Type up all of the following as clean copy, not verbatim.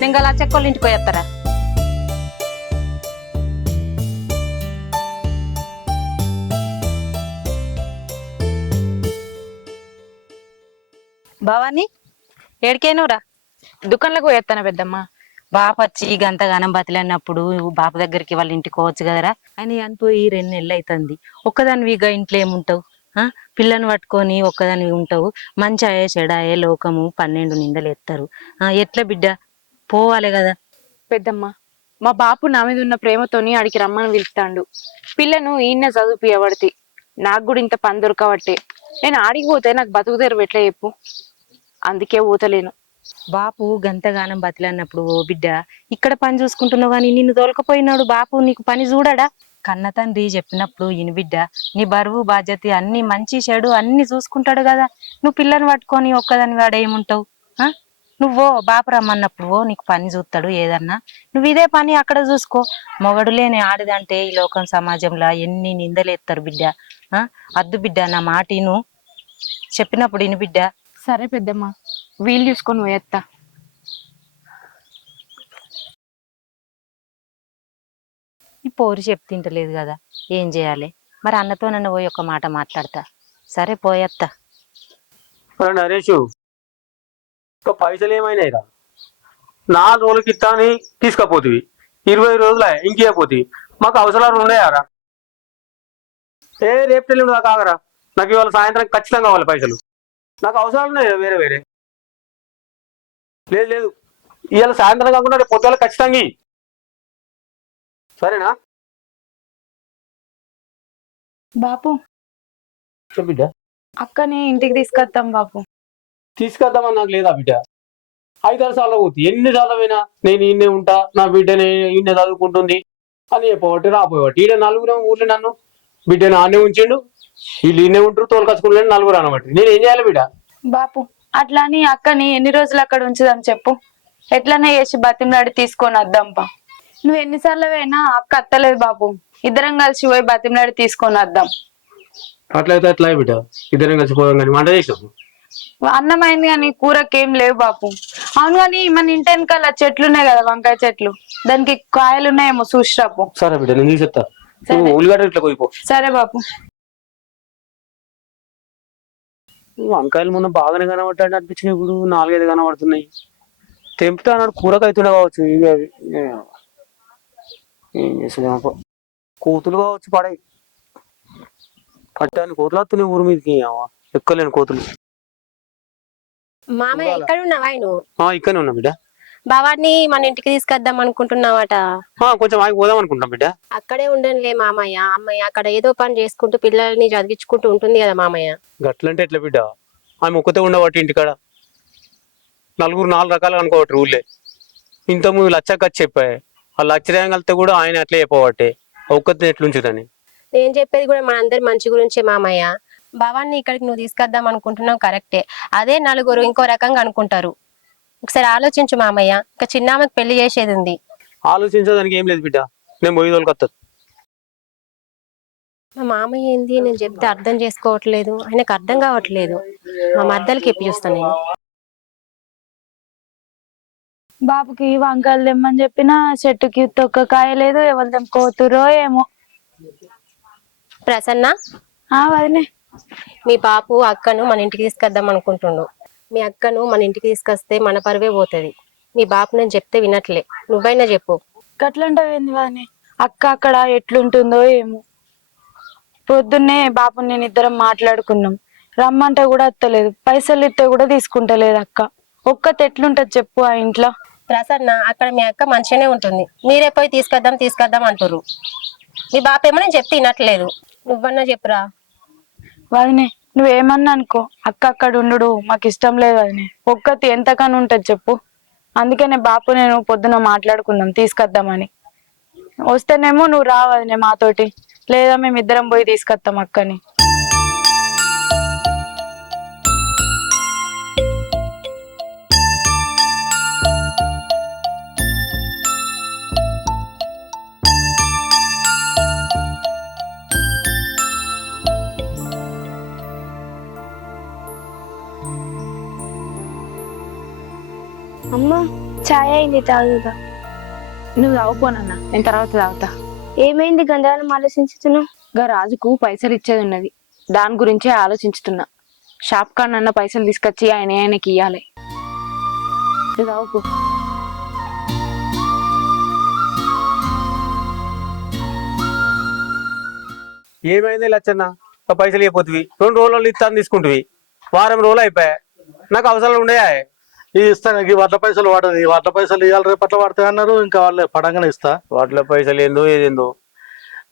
నేను గల చెక్కోళ్ళ ఇంటికి పోయేస్తారా? భవాని ఏడికేనురా? దుకాణంలోకి పోయేస్తాను పెద్దమ్మ. బాప వచ్చి గంతగానం బతిలన్నప్పుడు బాప దగ్గరికి వాళ్ళ ఇంటికి పోవచ్చు కదరా. ఆయన అనిపోయి 2 నెలలు అవుతుంది. ఒక్కదానివి ఇక ఇంట్లో ఏముంటావు? పిల్లని పట్టుకొని ఒక్కదానివి ఉంటావు. మంచి అయ్యే చెడాయే లోకము 12 నిందలు ఎత్తారు. ఎట్లా బిడ్డ పోవాలి కదా. పెద్దమ్మ, మా బాపు నా మీద ఉన్న ప్రేమతోని ఆడికి రమ్మని పిలుస్తాండు. పిల్లను ఈయన చదువుపియబడితే నాకు కూడా ఇంత పని దొరకబట్టే. నేను ఆడికి పోతే నాకు బతుకు తెరువు ఎట్లా చెప్పు? అందుకే పోతలేను. బాపు గంతగానం బతిలన్నప్పుడు ఓ బిడ్డ ఇక్కడ పని చూసుకుంటున్నావు కానీ నిన్ను తోలకపోయినాడు బాపు నీకు పని చూడడా? కన్న తండ్రి చెప్పినప్పుడు ఇని బిడ్డ నీ బరువు బాధ్యత అన్ని మంచి చెడు అన్ని చూసుకుంటాడు కదా. నువ్వు పిల్లని పట్టుకొని ఒక్కదాని వాడ ఏముంటావు? నువ్వో బాపు రమ్మన్నప్పుడు నీకు పని చూస్తాడు ఏదన్నా. నువ్వు ఇదే పని అక్కడ చూసుకో. మొగడు లేని ఆడదంటే ఈ లోకం సమాజంలో ఎన్ని నిందలు ఎత్తారు బిడ్డ. అద్దు బిడ్డ నా మాటిను చెప్పినప్పుడు ఇని బిడ్డ. సరే పెద్దమ్మ, వీలు చూసుకొని పోయేస్తా. ఈ పోరు చెప్తింటలేదు కదా, ఏం చేయాలి మరి? అన్నతో నన్ను పోయి ఒక మాట మాట్లాడతా. సరే పోయేత్తా. నరేషు పైసలు ఏమైనాయిరా? 4 రోజులకి ఇస్తా అని తీసుకపోతివి, 20 రోజుల ఇంకేపోతివి. మాకు అవసరాలు ఉన్నాయారా? రేపు తెలియదు నాకు ఆగరా. నాకు ఇవాళ సాయంత్రం ఖచ్చితంగా కావాలి పైసలు. నాకు అవసరాలు ఉన్నాయి వేరే వేరే. లేదు లేదు, ఇవాళ సాయంత్రం కాకుండా రేపు పొద్దుల ఖచ్చితంగా. సరేనా బాపు? బిడ్డ అక్కని ఇంటికి తీసుకొస్తాం బాపు. తీసుకొద్దామని నాకు లేదా బిడ్డ? 5-6 సార్లు పోతుంది. ఎన్నిసార్లు పోయినా నేను ఈయనే ఉంటా, నా బిడ్డని ఈయన చదువుకుంటుంది అని చెప్పబట్టి రాపోయేవాటి. ఈయన 4 ఊర్లు నన్ను బిడ్డను ఆనే ఉంచిండు. వీళ్ళు ఈయనే ఉంటారు, తోలుకచ్చుకుంటే 4 అనబట్టి నేను ఏం చేయాలి బిడ్డ? బాపు అట్లా అని అక్కని ఎన్ని రోజులు అక్కడ ఉంచుదాం చెప్పు? ఎట్లనే చేసి బతిమలాడి తీసుకొని వద్దాంపా. నువ్వు ఎన్నిసార్లు పోయినా అక్క అత్తలేదు బాపు. ఇద్దరం కలిసి పోయి బతిమలాడి తీసుకొని వద్దాం. అట్లయితే అట్లా బిడ్డ, ఇద్దరం కలిసిపోదాం. కానీ వంట చేసాము, అన్నం అయింది కానీ కూరకేం లేవు బాపు. అవును కానీ మన ఇంటి వెనకాల చెట్లున్నాయి కదా, వంకాయ చెట్లు, దానికి కాయలు ఉన్నాయేమో చూసిరాపు. సరే బిడ్డ నేను తీసేస్తా. ఉల్లిగడ్డ ఇట్లా పోయిపో. సరే బాపు. వంకాయలు మొన్న బాగానే కనబడ్డాడు అనిపించినాయి. ఇప్పుడు 4-5 కనబడుతున్నాయి. తెంపుతా అన్నాడు, కూరకు అవుతుండే కావచ్చు. ఇవి అవి ఏం చేసేదేమో. కోతులు కావచ్చు పడాయి. పట్టాన్ని కోతులు వస్తున్నాయి ఊరి మీదకి. ఎక్కలేను కోతులు. మామయ్య ఎక్కడ ఉన్నావా నువ్వు? ఇక్కడనే ఉన్నా బిడ్డ. బావాడిని మన ఇంటికి తీసుకొద్దాం అనుకుంటున్నావట. కొంచెం ఆగి పోదాం అనుకుంటాం బిడ్డ. అక్కడే ఉండనులే మామయ్య. అమ్మయ్య అక్కడ ఏదో పని చేసుకుంటూ పిల్లల్ని చదివించుకుంటూ ఉంటుంది కదా మామయ్య. గట్లంటే ఎట్లా బిడ్డ? ఆమె ఒక్కతే ఉండబట్టి ఇంటికాడ 4 రకాలు అనుకోవట్టు ఊళ్ళే. ఇంతకుముందు లచ్చక్కచ్చి చెప్పాయి. ఆ లచ్చరేం కలితే కూడా ఆయన అట్లే చెప్పబట్టే ఒక్కతే ఎట్లుంచుదని. నేను చెప్పేది కూడా మనందరి మంచి గురించే మామయ్య. బావాన్ని ఇక్కడికి నువ్వు తీసుకొద్దాం అనుకుంటున్నావు కరెక్టే. అదే నలుగురు ఇంకో రకంగా అనుకుంటారు. ఒకసారి ఆలోచించు మామయ్య. ఇంకా చిన్నామకి పెళ్లి చేసేది ఉంది. ఆలోచించడానికి ఏం లేదు బిడ్డ, నేను పోయి తోలుకొత్తా. మా మామయ్య ఏంది నేను చెప్తే అర్థం చేసుకోవట్లేదు, ఆయనకు అర్థం కావట్లేదు. మా మద్దలకి ఎప్పి చూస్తాను నేను. బాపుకి వంకాయలు తెమ్మని చెప్పిన చెట్టుకి తొక్క కాయ లేదు. ఎవరు తెంపుకోతురో ఏమో. ప్రసన్న, వదినే, మీ బాపు అక్కను మన ఇంటికి తీసుకొద్దాం అనుకుంటుండు. మీ అక్కను మన ఇంటికి తీసుకొస్తే మన పరువే పోతుంది. మీ బాపు నేను చెప్తే వినట్లే, నువ్వైనా చెప్పు. గట్లంటావేంది వదినే? అక్క అక్కడ ఎట్లుంటుందో ఏమో. పొద్దున్నే బాపు నేను ఇద్దరం మాట్లాడుకున్నాం. రమ్మంటే కూడా అత్తలేదు, పైసలు ఇస్తే కూడా తీసుకుంటలేదు అక్క. ఒక్కతే ఎట్లుంటది చెప్పు ఆ ఇంట్లో? ప్రసన్న, అక్కడ మీ అక్క మంచిగానే ఉంటుంది. మీరే పోయి తీసుకొద్దాం అంటారు. మీ బాపేమో నేను చెప్తే వినట్లేదు, నువ్వన్నా చెప్పురా. వదినే నువ్వేమన్నా అనుకో, అక్క అక్కడ ఉండు మాకు ఇష్టం లేదు వదినే. ఒక్కతి ఎంతకని ఉంటది చెప్పు? అందుకనే బాపు నేను పొద్దున మాట్లాడుకుందాం తీసుకొద్దామని. వస్తేనేమో నువ్వు రా వదినే మాతోటి, లేదా మేమిద్దరం పోయి తీసుకొస్తాం అక్కని. అమ్మ ఛాయ్ అయింది తాగుదా. నువ్వు తాగుపోనన్నా, నేను తర్వాత తాగుతా. ఏమైంది గంధవానం ఆలోచించుతున్నావు? గా రాజుకు పైసలు ఇచ్చేది ఉన్నది, దాని గురించే ఆలోచించుతున్నా. షాప్ కాడన్న పైసలు తీసుకొచ్చి ఆయనకి ఇయ్యాలి. నువ్వు తాగుపో. ఏమైంది లచ్చన్న, ఆ పైసలు ఇవ్వపోతువి 2 రోజులు ఇస్తాను తీసుకుంటువి, వారం రోజులు అయిపోయా, నాకు అవసరాలు ఉండయా? ఈ ఇస్తాను ఈ వడ్ల పైసలు వాడదు, వడ్ల పైసలు ఇవాళ రేపట్ల పడతాయి అన్నారు, ఇంకా వాళ్ళు పడంగానే ఇస్తా. వాటిలో పైసలు ఏందో ఏదేందో.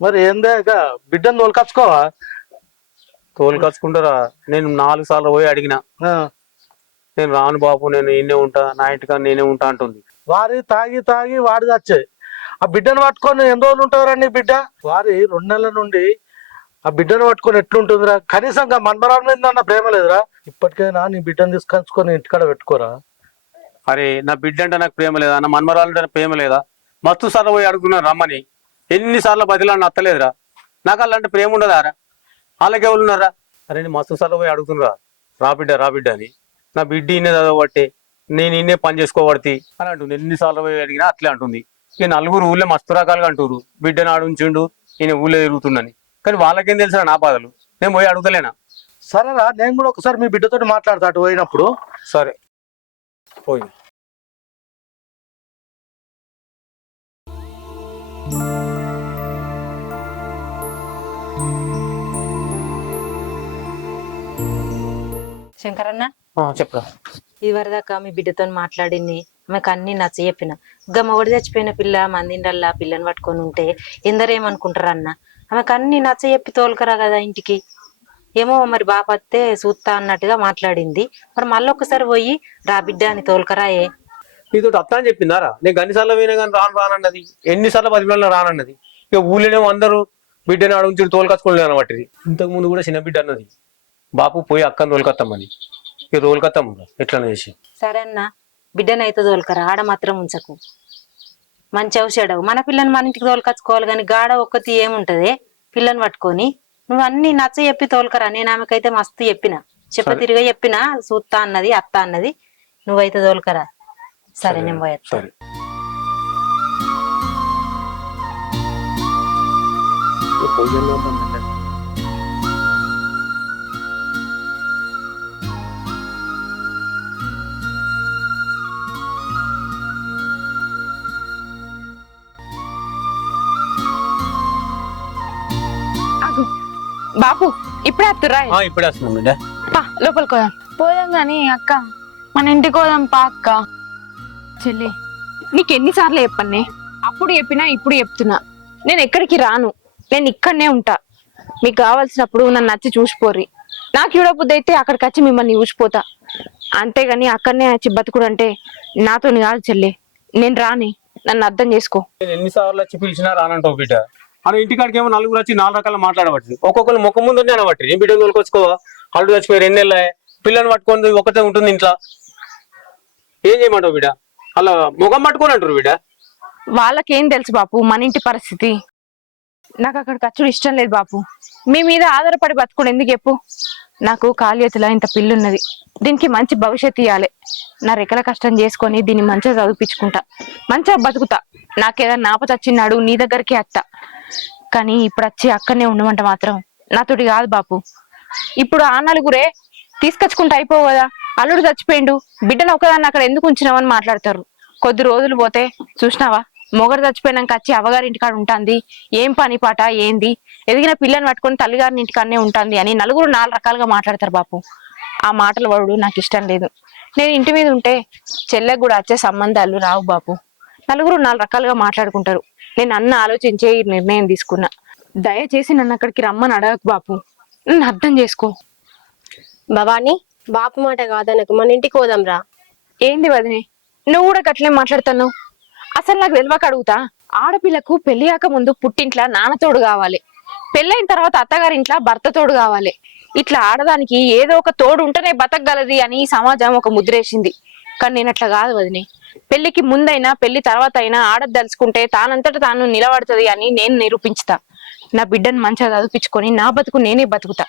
మరి ఏందే ఇక బిడ్డను తోలుకొచ్చుకోవా? తోలుకొచ్చుకుంటారా? నేను 4 సార్లు పోయి అడిగిన, నేను రాను బాబు, నేను ఈయనే ఉంటా, నా ఇంటికాడ నేనే ఉంటా అంటుంది. వారి తాగి తాగి వాడి వచ్చాయి. ఆ బిడ్డను పట్టుకొని ఎన్ని రోజులు ఉంటారండి బిడ్డ? వారి 2 నెలల నుండి ఆ బిడ్డను పట్టుకొని ఎట్లుంటుందిరా? కనీసం మన్మరాల మీద అన్న ప్రేమ లేదురా? ఇప్పటికైనా నీ బిడ్డను తీసుకొచ్చుకొని ఇంటికాడ పెట్టుకోరా. అరే నా బిడ్డ అంటే నాకు ప్రేమ లేదా, నా మన్మరాలు అంటే ప్రేమ లేదా? మస్తు సార్లు పోయి అడుగుతున్నాను రమ్మని, ఎన్నిసార్లు బదిలాన్ని నత్తలేదురా. నాకు అలాంటి ప్రేమ ఉండదారా? వాళ్ళకి ఎవరు ఉన్నారా? అరే నేను మస్తు సార్లు పోయి అడుగుతున్నా, రా బిడ్డ అని. నా బిడ్డ ఇన్నే చదవబట్టి, నేను ఇన్నే పని చేసుకోబడితే అని అంటుంది. ఎన్నిసార్లు పోయి అడిగినా అట్లే అంటుంది. ఇక 4 ఊళ్ళో మస్తు రకాలుగా అంటారు, బిడ్డను ఆడుంచిండు, ఈయన ఊళ్ళో తిరుగుతుండని. కానీ వాళ్ళకేం తెలుసా నా బాధలు? నేను పోయి అడుగుతలేనా? సరేరా, నేను కూడా ఒకసారి మీ బిడ్డతో మాట్లాడతా అటు పోయినప్పుడు. సరే పోయి. శంకరన్న, చెప్పరా. ఇదివరదాకా మీ బిడ్డతో మాట్లాడింది, ఆమెకు అన్ని నచ్చ చెప్పిన. గమ్మఒడి చచ్చిపోయిన పిల్ల మందిండల్లా పిల్లని పట్టుకొని ఉంటే ఎందరేమనుకుంటారు అన్న. ఆమెకు అన్ని నచ్చ చెప్పి తోలుకరా కదా ఇంటికి. ఏమో మరి బాపత్తే చూస్తా అన్నట్టుగా మాట్లాడింది. మరి మళ్ళీ ఒక్కసారి పోయి రా బిడ్డ అని తోలుకరాయే. నీతో అత్త అని చెప్పిందారా? నేను అన్నిసార్లు పోయినా కానీ రానన్నది, ఎన్నిసార్లు 10 నెలలు రానన్నది. ఇక ఊళ్ళోనేమో అందరూ బిడ్డని ఆడుంచి తోలుకొచ్చుకోలేదు అనబట్టిది. ఇంతకు ముందు కూడా చిన్న బిడ్డ అన్నది, బాపు పోయి అక్కని తోలుకొత్తామని. ఇక తోలుకొత్తాము ఎట్లా చేసి. సరే అన్న, బిడ్డనైతే తోలుకరా, ఆడ మాత్రం ఉంచకు. మంచి ఔషధవు, మన పిల్లని మన ఇంటికి తోలుకొచ్చుకోవాలి కానీ గాడ ఒక్కతి ఏముంటది పిల్లని పట్టుకొని. నువ్వు అన్ని నచ్చ చెప్పి తోలుకరా. నేను ఆమెకైతే మస్తు చెప్ప తిరిగా చెప్పినా, చూస్తా అన్నది, అత్త అన్నది. నువ్వైతే తోలుకరా. సరే నేను పోయేస్తా. బాపు ఇప్పుడే వస్తురా? ఇప్పుడే వస్తున్నాం బిడ్డ. లోపలికి పోదాం. పోదాం గాని అక్క, మన ఇంటికి పోదాం పా. అక్క చెల్లి, నీకు ఎన్నిసార్లు చెప్పన్నే? అప్పుడు చెప్పినా ఇప్పుడు చెప్తున్నా, నేను ఎక్కడికి రాను, నేను ఇక్కడనే ఉంటా. మీకు కావాల్సినప్పుడు నన్ను నచ్చి చూసిపోర్రి. నాకు చూడబుద్ధి అయితే అక్కడికి వచ్చి మిమ్మల్ని చూసిపోతా. అంతేగాని అక్కడనే వచ్చి బతుకుడు అంటే నాతోని కాదు చెల్లి. నేను రాని, నన్ను అర్థం చేసుకో. నేను ఎన్నిసార్లు వచ్చి పిలిచినా రానంటావు బిడ్డ. అని ఇంటికాడికి ఏమో 4 వచ్చి 4 రకాల మాట్లాడబట్టి, ఒక్కొక్కరు ముఖం ముందు అనబట్టి. నేను బిడ్డను తోలుకొచ్చుకోవా? అల్లు చచ్చిపోయి 2 నెలలే, పిల్లని పట్టుకొని ఒకటే ఉంటుంది ఇంట్లో. ఏం చేయమంటావు బిడ్డ? అలా ముఖం పట్టుకొని అంటారు బిడ్డ. వాళ్ళకేం తెలుసు బాపు మన ఇంటి పరిస్థితి. నాకు అక్కడికి వచ్చుడు ఇష్టం లేదు బాపు. మీ మీద ఆధారపడి బతుకుడు ఎందుకు చెప్పు? నాకు కాళీయతిలో ఇంత పిల్లున్నది, దీనికి మంచి భవిష్యత్తు ఇవ్వాలి. నా రెక్కల కష్టం చేసుకొని దీన్ని మంచిగా చదివించుకుంటా, మంచిగా బతుకుతా. నాకేదన్నా ఆపత వచ్చినాడు నీ దగ్గరికి అత్త. కానీ ఇప్పుడు వచ్చి అక్కడనే ఉండమంట మాత్రం నాతోటి కాదు బాపు. ఇప్పుడు ఆ 4 తీసుకొచ్చుకుంటా అయిపోవు కదా. అల్లుడు చచ్చిపోయిండు, బిడ్డను ఒకదాన్ని అక్కడ ఎందుకు ఉంచినావని మాట్లాడతారు. కొద్ది రోజులు పోతే చూసినావా, మొగడు చచ్చిపోయినాక వచ్చి అవ్వగారి ఇంటికాడ ఉంటుంది, ఏం పని పాట ఏంది, ఎదిగిన పిల్లని పట్టుకొని తల్లిగారిని ఇంటికాడనే ఉంటుంది అని 4 రకాలుగా మాట్లాడతారు బాపు. ఆ మాటలు వాడు నాకు ఇష్టం లేదు. నేను ఇంటి మీద ఉంటే చెల్లెకు కూడా వచ్చే సంబంధాలు రావు బాపు. 4 రకాలుగా మాట్లాడుకుంటారు. నేను అన్న ఆలోచించే ఈ నిర్ణయం తీసుకున్నా. దయచేసి నన్ను అక్కడికి రమ్మని అడగకు బాపు, నన్ను అర్థం చేసుకో. భవాని, బాపు మాట కాదనకు, మన ఇంటికి పోదాం రా. ఏంది వదినే, నువ్వు కూడా గట్లే మాట్లాడుతాను? అసలు నాకు తెలియక అడుగుతా. ఆడపిల్లకు పెళ్లియాక ముందు పుట్టింట్ల నాన్న తోడు కావాలి, పెళ్ళైన తర్వాత అత్తగారింట్ల భర్త తోడు కావాలి. ఇట్లా ఆడదానికి ఏదో ఒక తోడు ఉంటేనే బతకగలది అని సమాజం ఒక ముద్రేసింది. కానీ నేను అట్లా కాదు వదినే. పెళ్లికి ముందైనా పెళ్లి తర్వాత అయినా ఆడదలుచుకుంటే తానంతట తాను నిలబడుతుంది అని నేను నిరూపించుతా. నా బిడ్డను మంచిగా చదివించుకొని నా బతుకు నేనే బతుకుతా.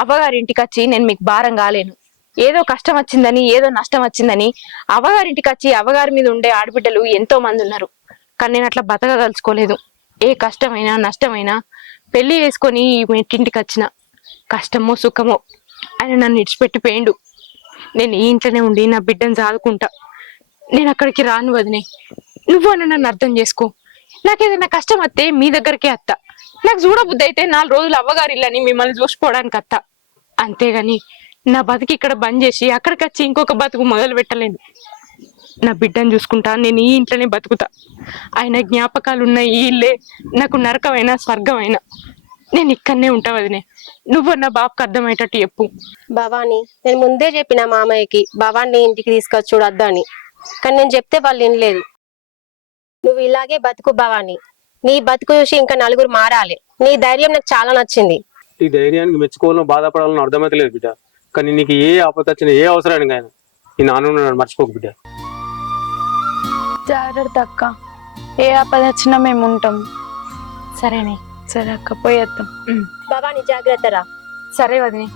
అవ్వగారి ఇంటికి వచ్చి నేను మీకు భారం కాలేను. ఏదో కష్టం వచ్చిందని ఏదో నష్టం వచ్చిందని అవ్వగారింటికి వచ్చి అవ్వగారి మీద ఉండే ఆడబిడ్డలు ఎంతో మంది ఉన్నారు. కానీ నేను అట్లా బతకదలుచుకోలేదు. ఏ కష్టమైనా నష్టమైనా పెళ్లి చేసుకొని ఈ ఇంటికి వచ్చిన కష్టమో సుఖమో ఆయన నన్ను ఇడిచిపెట్టి పోయిండు. నేను ఈ ఇంట్లోనే ఉండి నా బిడ్డను సాదుకుంటా. నేను అక్కడికి రాను వదినే. నువ్వు అని నన్ను అర్థం చేసుకో. నాకేదైనా కష్టం వస్తే మీ దగ్గరికే అత్త. నాకు చూడబుద్ధి అయితే 4 రోజులు అవ్వగారి ఇల్లని మిమ్మల్ని చూసిపోవడానికి అత్త. అంతేగాని నా బతుకు ఇక్కడ బంద్ చేసి అక్కడికి వచ్చి ఇంకొక బతుకు మొదలు పెట్టలేను. నా బిడ్డను చూసుకుంటా. నేను ఈ ఇంట్లోనే బతుకుతా. ఆయన జ్ఞాపకాలు ఉన్న ఈ ఇల్లే నాకు నరకమైనా స్వర్గమైనా. నేను ఇక్కడనే ఉంటా వదినే. నువ్వు నా బాబుకి అర్థమయ్యేటట్టు చెప్పు. భవాని, నేను ముందే చెప్పిన మామయ్యకి భవాన్ని ఇంటికి తీసుకొచ్చి చూడొద్దు అని. కానీ నేను చెప్తే వాళ్ళు వినలేదు. నువ్వు ఇలాగే బతుకు భవాని. నీ బతుకు చూసి ఇంకా నలుగురు మారాలి. నీ ధైర్యం నాకు చాలా నచ్చింది. ఈ ధైర్యానికి మెచ్చుకోవాలో బాధపడాలని అర్థమైతే లేదు బిడ్డ. కానీ నీకు ఏ ఆపద వచ్చినా ఏ అవసరానికి ఆయన ఈ నాన్న మర్చిపోకు బిడ్డ. జాగ్రత్త అక్క. ఏ ఆపద వచ్చినా మేము ఉంటాం. సరేనే. సరే అక్క, పోయేద్దాం. భవాని జాగ్రత్త రా. సరే వదినే.